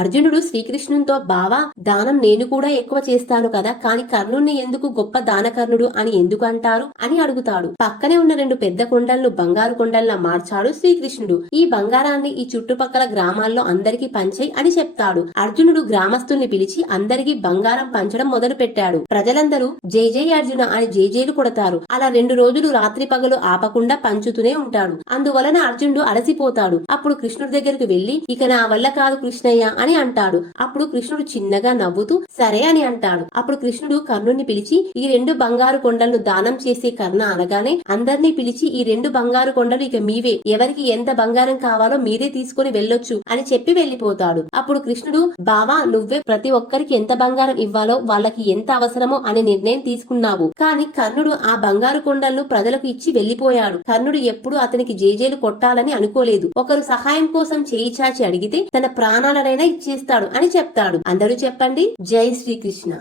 అర్జునుడు శ్రీకృష్ణునితో బావా దానం నేను కూడా ఎక్కువ చేస్తాను కదా, కాని కర్ణుణ్ణి ఎందుకు గొప్ప దానకర్ణుడు అని ఎందుకు అంటారు అని అడుగుతాడు. పక్కనే ఉన్న 2 పెద్ద కొండలను బంగారు కొండల్లా మార్చాడు శ్రీకృష్ణుడు. ఈ బంగారాన్ని ఈ చుట్టుపక్కల గ్రామాల్లో అందరికీ పంచేయ్ అని చెప్తాడు. అర్జునుడు గ్రామస్తుల్ని పిలిచి అందరికీ బంగారం పంచడం మొదలు పెట్టాడు. ప్రజలందరూ జై జై అర్జున అని జేజేలు కొడతారు. అలా 2 రోజులు రాత్రి పగలు ఆపకుండా పంచుతూనే ఉంటాడు. అందువలన అర్జునుడు అలసిపోతాడు. అప్పుడు కృష్ణుడి దగ్గరికి వెళ్లి ఇక నా వల్ల కాదు కృష్ణయ్య అని అంటాడు. అప్పుడు కృష్ణుడు చిన్నగా నవ్వుతూ సరే అని అంటాడు. అప్పుడు కృష్ణుడు కర్ణుని పిలిచి ఈ 2 బంగారు కొండలను దానం చేసే కర్ణ అనగానే అందరినీ పిలిచి ఈ 2 బంగారు కొండలు ఇక మీవే, ఎవరికి ఎంత బంగారం కావాలో మీరే తీసుకుని వెళ్ళొచ్చు అని చెప్పి వెళ్లిపోతాడు. అప్పుడు కృష్ణుడు బావా నువ్వే ప్రతి ఒక్కరికి ఎంత బంగారం ఇవ్వాలో వాళ్ళకి ఎంత అవసరమో అనే నిర్ణయం తీసుకున్నావు. కానీ కర్ణుడు ఆ బంగారు కొండలను ప్రజలకు ఇచ్చి వెళ్లిపోయాడు. కర్ణుడు ఎప్పుడు అతనికి జేజేలు కొట్టాలని అనుకోలేదు. ఒకరు సహాయం కోసం చేయి చాచి అడిగితే తన ప్రాణాలనైనా ఇచ్చేస్తాడు అని చెప్తాడు. అందరూ చెప్పండి జై శ్రీకృష్ణ.